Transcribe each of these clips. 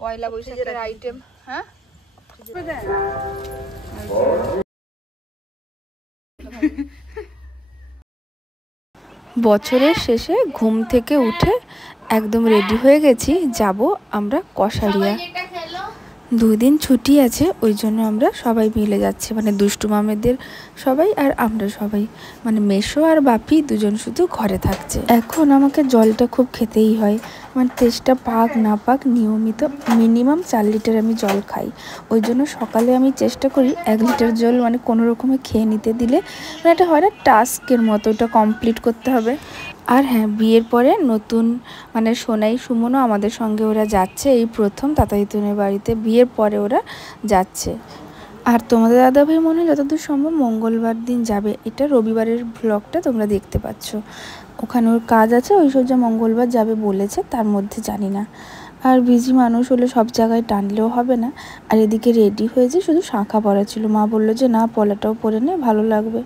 পয়লা বৈশাখের আইটেম। হ্যাঁ, বছরের শেষে ঘুম থেকে উঠে একদম রেডি হয়ে গেছি, যাব আমরা কষারিয়া। 2 দিন ছুটি আছে, ওই জন্য আমরা সবাই মিলে যাচ্ছি, মানে দুষ্টু মামেদের সবাই আর আমরা সবাই, মানে মেশো আর বাপি দুজন শুধু ঘরে থাকছে। এখন আমাকে জলটা খুব খেতেই হয়, মানে তেষ্টা পাক না পাক নিয়মিত মিনিমাম 4 লিটার আমি জল খাই। ওই জন্য সকালে আমি চেষ্টা করি 1 লিটার জল মানে কোনো রকমে খেয়ে নিতে, দিলে মানে এটা হয় না টাস্কের মতো, ওটা কমপ্লিট করতে হবে। আর হ্যাঁ, বিয়ের পরে নতুন মানে সোনাই সুমনও আমাদের সঙ্গে ওরা যাচ্ছে, এই প্রথম তাতাইতুনের বাড়িতে বিয়ের পরে ওরা যাচ্ছে। আর তোমাদের দাদাভাই মনে হয় যতদূর সম্ভব মঙ্গলবার দিন যাবে, এটা রবিবারের ব্লগটা তোমরা দেখতে পাচ্ছ। ওখানে ওর কাজ আছে, ওই সব যা মঙ্গলবার যাবে বলেছে, তার মধ্যে জানি না। আর বিজি মানুষ হলে সব জায়গায় টানলেও হবে না। আর এদিকে রেডি হয়েছে, শুধু শাঁখা পরা ছিল, মা বললো যে না পলাটাও পরে নে, ভালো লাগবে।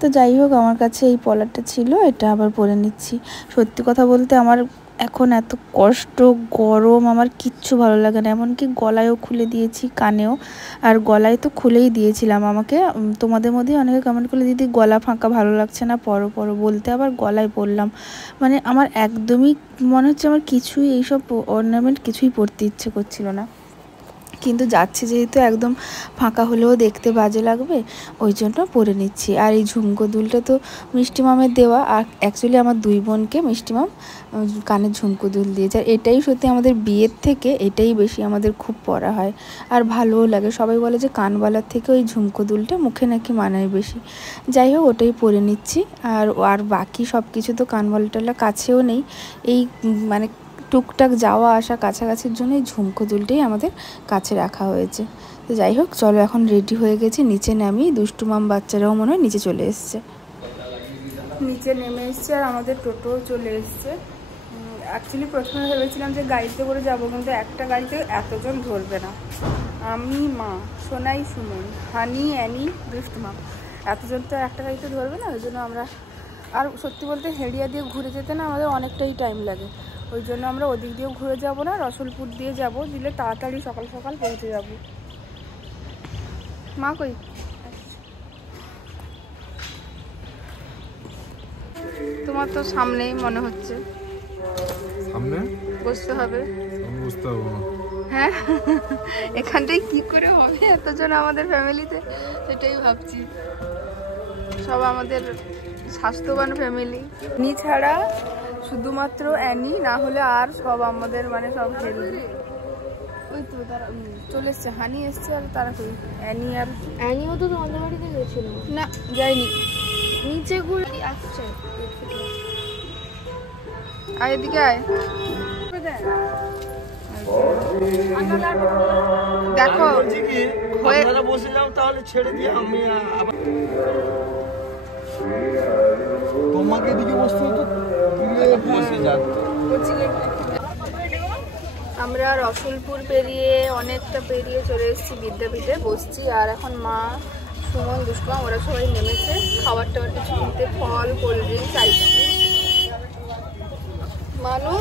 তো যাই হোক, আমার কাছে এই পলাটা ছিল, এটা আবার পরে নিচ্ছি। সত্যি কথা বলতে আমার এখন এত কষ্ট, গরম, আমার কিচ্ছু ভালো লাগে না। এমনকি গলায়ও খুলে দিয়েছি, কানেও। আর গলায় তো খুলেই দিয়েছিলাম। আমাকে তোমাদের মধ্যে অনেকে কমেন্ট করলে, দিদি গলা ফাঁকা ভালো লাগছে না, পরো পরো বলতে আবার গলায় পরলাম। মানে আমার একদমই মনে হচ্ছে আমার কিছুই এইসব অর্নামেন্ট কিছুই পরতে ইচ্ছে করছিল না, কিন্তু যাচ্ছি যেহেতু একদম ফাঁকা হলেও দেখতে বাজে লাগবে, ওই জন্য পরে নিচ্ছি। আর এই ঝুমকো দুলটা তো মিষ্টি মামের দেওয়া, আর অ্যাকচুয়ালি আমার 2 বোনকে মিষ্টি মাম কানের ঝুমকো দুল দিয়েছে। আর এটাই সত্যি আমাদের বিয়ের থেকে এটাই বেশি আমাদের খুব পরা হয়, আর ভালোও লাগে। সবাই বলে যে কানবালার থেকে ওই ঝুমকো দুলটা মুখে নাকি মানায় বেশি। যাই হোক, ওটাই পরে নিচ্ছি। আর বাকি সব কিছু তো কানবালাটালা কাছেও নেই, এই মানে টুকটাক যাওয়া আসা কাছাকাছির জন্য এই ঝুমকো দুলটাই আমাদের কাছে রাখা হয়েছে। তো যাই হোক, চলো এখন রেডি হয়ে গেছি, নিচে নামি। দুষ্টু মাম বাচ্চারাও মনে হয় নিচে চলে এসছে, নিচে নেমে এসছে। আর আমাদের টোটোও চলে এসছে। অ্যাকচুয়ালি প্রথমে ভেবেছিলাম যে গাড়িতে করে যাবো, কিন্তু একটা গাড়িতে এতজন ধরবে না। আমি, মা, সোনাই, সুমন, হানি, অ্যানি, দুষ্টু মাম, এতজন তো একটা গাড়িতে ধরবে না। ওই জন্য আমরা, আর সত্যি বলতে হেরিয়া দিয়ে ঘুরে যেতে না আমাদের অনেকটাই টাইম লাগে। ওই জন্য আমরা ওদিক দিয়েও ঘুরে যাব না, রসুলপুর দিয়ে যাব, দিলে তাড়াতাড়ি সকাল সকাল পৌঁছে যাব। মা কই? তোমার তো সামনেই মনে হচ্ছে, সামনে বসতে হবে। বসতে হবে না? হ্যাঁ, এখানটাই কি করে হবে এতজন আমাদের ফ্যামিলিতে, সেটাই ভাবছি। সব আমাদের স্বাস্থ্যবান ফ্যামিলি, নি ছাড়া শুধুমাত্র অ্যানি, না হলে আর সব আমাদের মানে সব হেলদি। ওই তো তারা চলে এসছে, হানি এসছে, আর তারা কই? অ্যানি আর অ্যানিও তো তোমাদের বাড়িতে গেছিল না, যায়নি, নিচে ঘুরে আসছে। আয় এদিকে আয়, দেখো বসে যাও, তাহলে ছেড়ে দিয়ে আমি তোমাকে এদিকে বসতে হতো, বসে যাও। আমরা রসুলপুর পেরিয়ে অনেকটা পেরিয়ে চলে এসেছি বিদ্যাপীঠে, বসছি। আর এখন মা, সুমন, দুষ্মা ওরা সবাই নেমেছে খাবার টাবার কিছু কিনতে, ফল, কোল্ড ড্রিঙ্কস, আইসক্রিম। মানু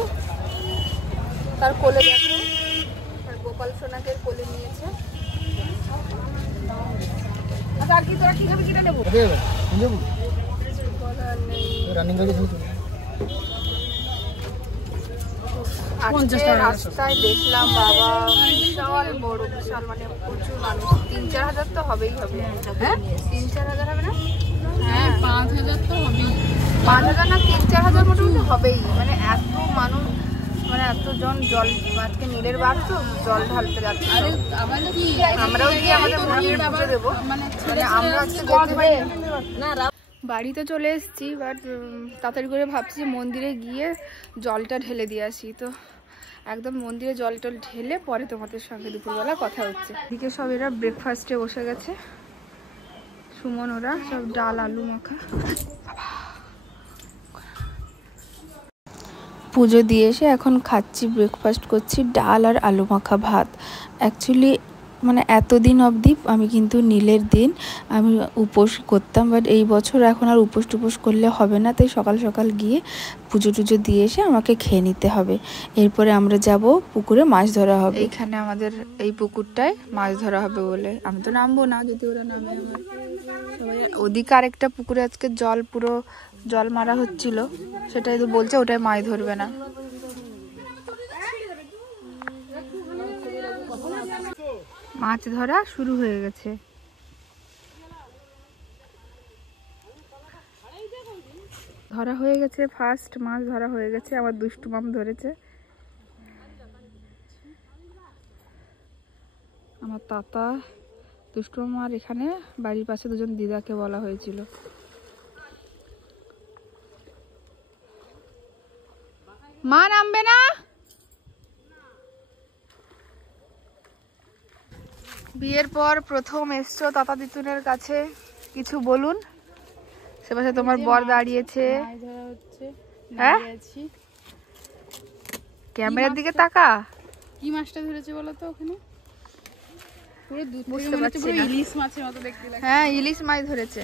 তার কোলে দেখো, আর গোপাল সোনাকে কোলে নিয়েছে। আচ্ছা, আর কি তোরা কি খাবি, কিনে নেবো? রাস্তায় দেখলাম বাবা, বিশাল বড়, বিশাল মানে প্রচুর মানুষ। 3-4 হাজার তো হবেই হবে। হ্যাঁ, 3-4 হাজার হবে না? হ্যাঁ, 5 হাজার তো হবেই। 5 হাজার না, 3-4 হাজার মোটামুটি হবেই। মানে এত মানুষ, মানে এতজন জল, আজকে নীলের বার তো জল ঢালতে যাচ্ছে। আমরাও গিয়ে আমাদের মন্দিরে পুজো দেবো, মানে আমরা আজকে যেতে পারি না। বাড়িতে চলে এসেছি, বাট তাড়াতাড়ি করে ভাবছি মন্দিরে গিয়ে জলটা ঢেলে দিয়ে আসি। তো একদম মন্দিরে জলটা ঢেলে পরে তোমাদের সঙ্গে দুপুরবেলা কথা হচ্ছে। এদিকে সব এরা ব্রেকফাস্টে বসে গেছে, সুমন ওরা সব ডাল আলু মাখা। পুজো দিয়ে এসে এখন খাচ্ছি, ব্রেকফাস্ট করছি, ডাল আর আলু মাখা ভাত। অ্যাকচুয়ালি মানে এতদিন অবধি আমি কিন্তু নীলের দিন আমি উপোস করতাম, বাট এই বছর এখন আর উপোস টুপোস করলে হবে না, তাই সকাল সকাল গিয়ে পুজো টুজো দিয়ে এসে আমাকে খেয়ে নিতে হবে। এরপরে আমরা যাব পুকুরে মাছ ধরা হবে। এখানে আমাদের এই পুকুরটায় মাছ ধরা হবে বলে, আমি তো নামবো না যদি ওরা নামে। আমার সবাই ওদিকে আরেকটা পুকুরে আজকে পুরো জল মারা হচ্ছিল, সেটাই তো বলছে ওটাই মাছ ধরবে না। মাছ ধরা শুরু হয়ে গেছে। ধরা হয়ে গেছে, ফার্স্ট মাছ ধরা হয়ে গেছে, আমার দুষ্টু মাম ধরেছে। আমার তাতা দুষ্টু মাম আর এখানে বাড়ির পাশে দুজন দিদাকে বলা হয়েছিল। মা নামবে না? বিয়ের পর প্রথম এসছো তাতা দিতুনের কাছে, কিছু বলুন। সে পাশে তোমার বর দাঁড়িয়েছে। হ্যাঁ, ক্যামেরার দিকে তাকা। কি মাছটা ধরেছে বলো তো ওখানে? পুরো দুধ বুঝতে পারছি না। ইলিশ মাছের মতো দেখতে লাগে। হ্যাঁ, ইলিশ মাছ ধরেছে।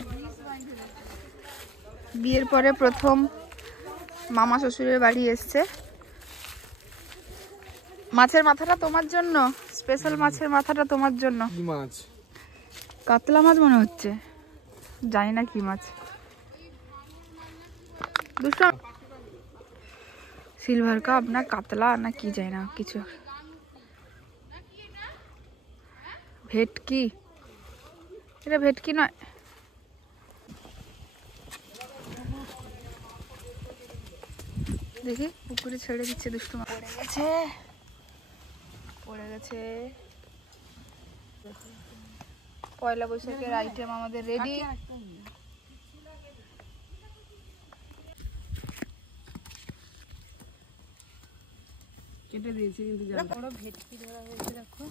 বিয়ের পরে প্রথম মামা শ্বশুরের বাড়ি এসছে। মাছের মাথাটা তোমার জন্য, স্পেশাল মাছের মাথাটা তোমার জন্য। কি মাছ? কাতলা মাছ মনে হচ্ছে, জানি না কি মাছ। দুটো সিলভার কাপ না কাতলা না কি জানি না কিছু। ভেটকি, এটা ভেটকি নয়। দেখি পুকুরে ছেড়ে দিচ্ছে, দুষ্টু মাছ পড়ে গেছে, পড়ে গেছে। পয়লা বৈশাখের আইটেম আমাদের রেডি। কেটে দিয়েছি কিন্তু বড় ভেটকি ধরা হয়েছে দেখো।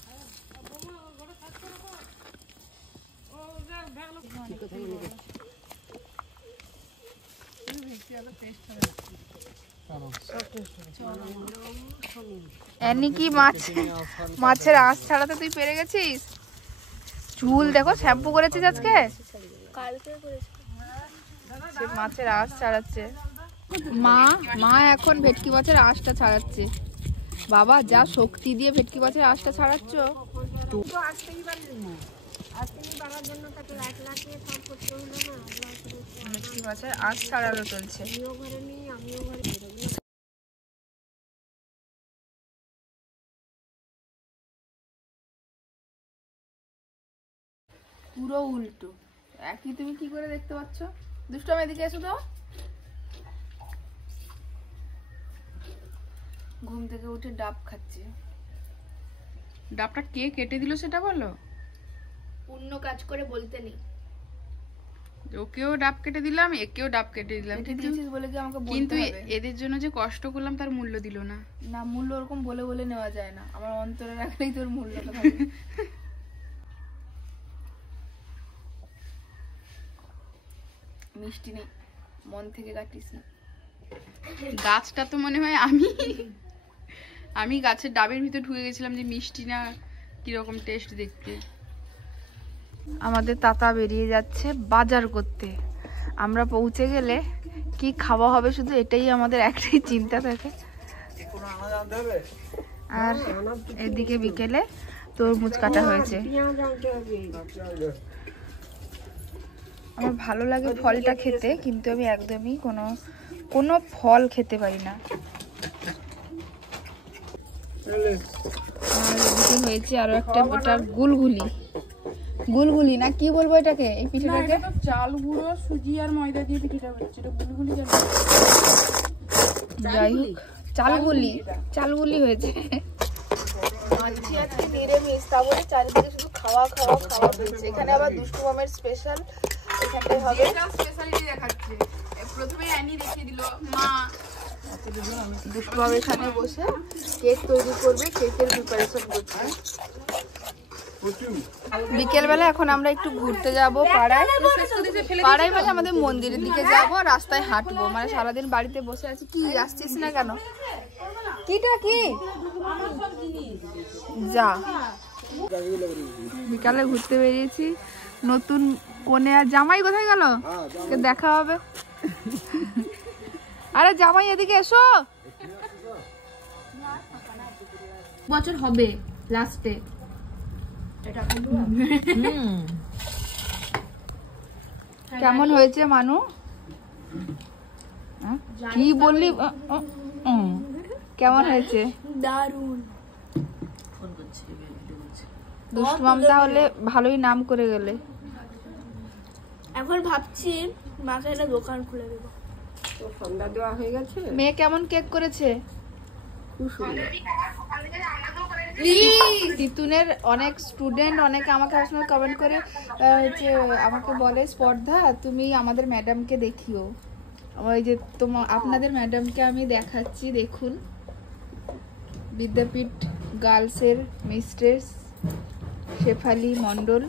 কি মাছ, মাছের আঁশ ছাড়াতে তুই পেরে গেছিস। চুল দেখো শ্যাম্পু করেছিস আজকে, মাছের আঁশ ছাড়াচ্ছে। মা এখন ভেটকি মাছের আঁশটা ছাড়াচ্ছে। বাবা যা শক্তি দিয়ে ভেটকি মাছের আঁশটা ছাড়াচ্ছ। ভেটকি মাছের আঁশ ছাড়ানো চলছে। পুরো উল্টো একই। তুমি কি করে দেখতে পাচ্ছ? দুষ্টু আমি এদিকে এসো তো। ঘুম থেকে উঠে ডাব খাচ্ছে। ডাবটা কে কেটে দিল সেটা বলো। পুণ্য কাজ করে বলতে নেই। ওকেও ডাব কেটে দিলাম, একেও ডাব কেটে দিলাম, কিন্তু এদের জন্য যে কষ্ট করলাম তার মূল্য দিল না। না, মূল্য ওরকম বলে বলে নেওয়া যায় না। আমার অন্তরে রাখলেই তোর মূল্যটা থাকে। মিষ্টি নেই, মন থেকে কাটিস না। গাছটা তো মনে হয় আমি গাছের ডাবের ভিতর ঢুকে গেছিলাম যে মিষ্টি না কিরকম টেস্ট দেখতে। আমাদের তাতা বেরিয়ে যাচ্ছে বাজার করতে। আমরা পৌঁছে গেলে কি খাওয়া হবে শুধু এটাই আমাদের একটাই চিন্তা থাকে। আর এদিকে বিকেলে তরমুজ কাটা হয়েছে। আমার ভালো লাগে ফলটা খেতে, কিন্তু আমি একদমই কোনো ফল খেতে পারি না। আর এদিকে হয়েছে আরো একটা, এটা গুলগুলি না কি বলবো এটাকে, এই পিঠেটাকে। চাল গুঁড়ো সুজি আর ময়দা দিয়ে পিঠেটা হচ্ছে, এটা গুলগুলি জানো? যাই হোক, চালগুলি হয়েছে। আজকে নিরামিষ, তা বলে চারিদিকে শুধু খাওয়া হচ্ছে। এখানে আবার দুষ্টু মামের স্পেশাল, এখানটায় হবে। এটা স্পেশালিটি দেখাচ্ছে। প্রথমে অ্যানি দেখিয়ে দিল মা। দুষ্টু মাম এখানে বসে কেক তৈরি করবে, কেকের প্রিপারেশন করছে। বিকেলবেলা এখন আমরা একটু ঘুরতে যাব পাড়ায়। মানে আমাদের মন্দিরের দিকে যাব, রাস্তায় হাঁটবো। মানে সারাদিন বাড়িতে বসে আছি। কি আসছিস না কেন? কিটা কি যা বিকালে ঘুরতে বেরিয়েছি, নতুন কোণে আর জামাই কোথায় গেল? দেখা হবে। আরে জামাই এদিকে এসো। বছর হবে লাস্টে। কেমন হয়েছে মানু? কি বললি? কেমন হয়েছে? দারুণ। দুষ্টু মাম তাহলে ভালোই নাম করে গেলে। এখন ভাবছি মাকে একটা দোকান খুলে দেবো। সন্ধ্যা দেওয়া হয়ে গেছে। মেয়ে কেমন কেক করেছে? তিতুনের অনেক স্টুডেন্ট অনেকে আমাকে আসলে কমেন্ট করে হচ্ছে আমাকে বলে স্পর্ধা তুমি আমাদের ম্যাডামকে দেখিও। ওই যে আপনাদের ম্যাডামকে আমি দেখাচ্ছি, দেখুন, বিদ্যাপীঠ গার্লসের মিস্ট্রেস শেফালি মণ্ডল।